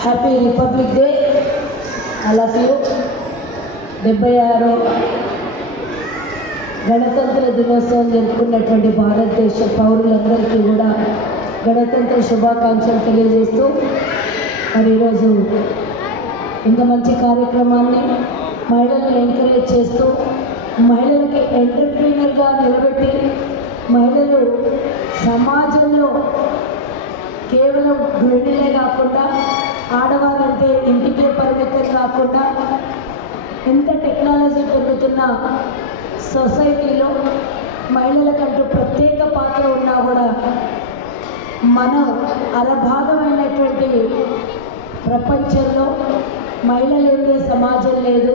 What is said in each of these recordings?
Happy republic day I love you డెబ్బై ఆరో గణతంత్ర దినోత్సవం జరుపుకున్నటువంటి భారతదేశ పౌరులందరికీ కూడా గణతంత్ర శుభాకాంక్షలు తెలియజేస్తూ మరి ఈరోజు ఇంత మంచి కార్యక్రమాన్ని మహిళలను ఎంకరేజ్ చేస్తూ మహిళలకి ఎంటర్ప్రీనర్గా నిలబెట్టి మహిళలు సమాజంలో కేవలం గృహిణులే కాకుండా ఆడవారంటే ఇంటికే పరిమితం కాకుండా ఎంత టెక్నాలజీ పెరుగుతున్న సొసైటీలో మహిళలకంటూ ప్రత్యేక పాత్ర ఉన్నా కూడా మన అరభాగమైనటువంటి ప్రపంచంలో మహిళలేదే సమాజం లేదు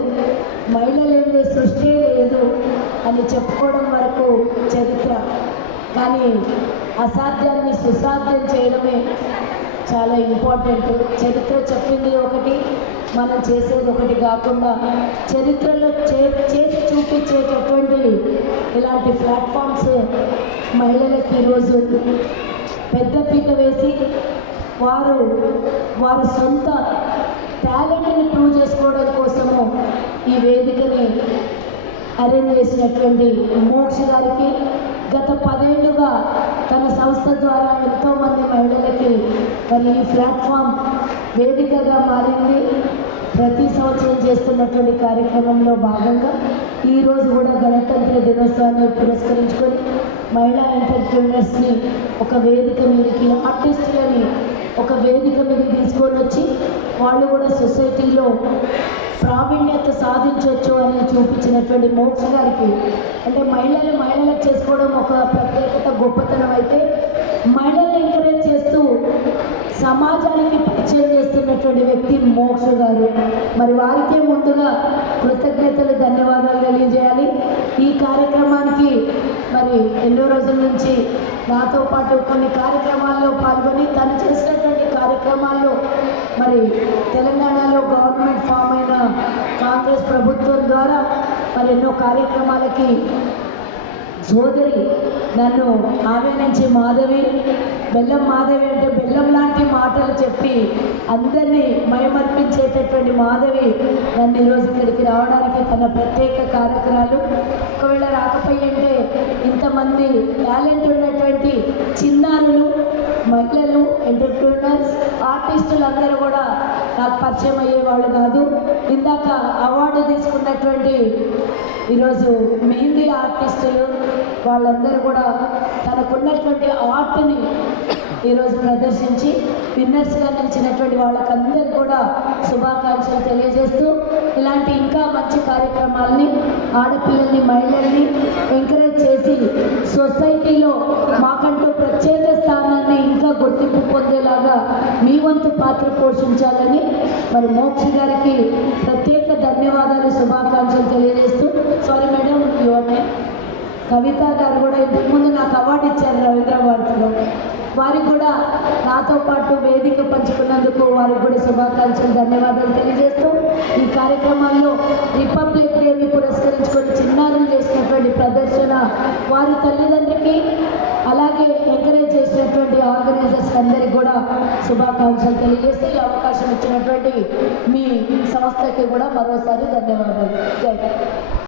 మహిళలేదే సృష్టి లేదు అని చెప్పుకోవడం వరకు చరిత్ర. కానీ అసాధ్యాన్ని సుసాధ్యం చేయడమే చాలా ఇంపార్టెంట్. చరిత్ర చెప్పింది ఒకటి మనం చేసేది ఒకటి కాకుండా చరిత్రలో చే చేసి చూపించేటటువంటి ఇలాంటి ప్లాట్ఫామ్స్ మహిళలకి ఈరోజు పెద్ద పీట వేసి వారు వారి సొంత టాలెంట్ని ప్రూవ్ చేసుకోవడం కోసము ఈ వేదికని అరేంజ్ చేసినటువంటి మోక్ష గారికి గత పదేళ్ళుగా తన సంస్థ ద్వారా ఎంతోమంది మహిళలకి మరి ఈ ప్లాట్ఫామ్ వేదికగా మారింది. ప్రతి సంవత్సరం చేస్తున్నటువంటి కార్యక్రమంలో భాగంగా ఈరోజు కూడా గణతంత్ర దినోత్సవాన్ని పురస్కరించుకొని మహిళా ఎంటర్ప్రీనర్స్ని ఒక వేదిక మీదకి ఆర్టిస్టులని ఒక వేదిక మీద తీసుకొని వచ్చి వాళ్ళు కూడా సొసైటీలో ప్రావీణ్యత సాధించవచ్చు అని చూపించినటువంటి మోక్ష గారికి. అంటే మహిళలు మహిళలకు చేసుకోవడం ఒక ప్రత్యేకత గొప్పతనం అయితే మహిళల్ని ఎంకరేజ్ చేస్తూ సమాజానికి పరిచయం చేస్తున్నటువంటి వ్యక్తి మోక్ష గారు. మరి వారికే ముందుగా కృతజ్ఞతలు ధన్యవాదాలు తెలియజేయాలి. ఈ కార్యక్రమానికి మరి ఎన్నో రోజుల నుంచి నాతో పాటు కొన్ని కార్యక్రమాల్లో పాల్గొని తను చేసినటువంటి కార్యక్రమాల్లో మరి తెలంగాణలో ఫామ్ అయిన కాంగ్రెస్ ప్రభుత్వం ద్వారా మరి ఎన్నో కార్యక్రమాలకి సోదరి నన్ను ఆమె నుంచి మాధవి బెల్లం మాధవి అంటే బెల్లం లాంటి మాటలు చెప్పి అందరినీ మయమర్పించేటటువంటి మాధవి నన్ను ఈరోజు ఇక్కడికి రావడానికి తన ప్రత్యేక కార్యక్రమాలు ఒకవేళ రాకపోయింటే ఇంతమంది టాలెంట్ ఉన్నటువంటి చిన్నారులు మహిళలు ఎంటర్ప్రీనర్స్ ఆర్టిస్టులు అందరూ కూడా పరిచయం అయ్యేవాళ్ళు కాదు. ఇందాక అవార్డు తీసుకున్నటువంటి ఈరోజు మెహందీ ఆర్టిస్టులు వాళ్ళందరూ కూడా తనకున్నటువంటి ఆర్ట్ని ఈరోజు ప్రదర్శించి విన్నర్స్గా నిలిచినటువంటి వాళ్ళకందరూ కూడా శుభాకాంక్షలు తెలియజేస్తూ ఇలాంటి ఇంకా మంచి కార్యక్రమాల్ని ఆడపిల్లల్ని మహిళల్ని ఎంకరేజ్ చేసి సొసైటీలో మాకంటూ ప్రత్యేక స్థానాన్ని ఇంకా గుర్తింపు పొందేలాగా మీ వంతు పాత్ర పోషించాలని మరి మోక్ష గారికి ప్రత్యేక ధన్యవాదాలు శుభాకాంక్షలు తెలియజేస్తూ. సారీ మేడం యువర్ కవిత గారు కూడా ఇంతకుముందు నాకు అవార్డు ఇచ్చారు రవీంద్రభారతిలో వారికి కూడా నాతో పాటు వేదిక పంచుకున్నందుకు వారికి కూడా శుభాకాంక్షలు ధన్యవాదాలు తెలియజేస్తూ. ఈ కార్యక్రమాల్లో రిపబ్లిక్ డేని పురస్కరించుకొని చిన్నారులు చేసినటువంటి ప్రదర్శన వారి తల్లిదండ్రికి అలాగే ఎంకరేజ్ ఆర్గనైజర్స్ అందరికీ కూడా శుభాకాంక్షలు తెలియజేస్తూ ఈ అవకాశం ఇచ్చినటువంటి మీ సంస్థకి కూడా మరోసారి ధన్యవాదాలు. జై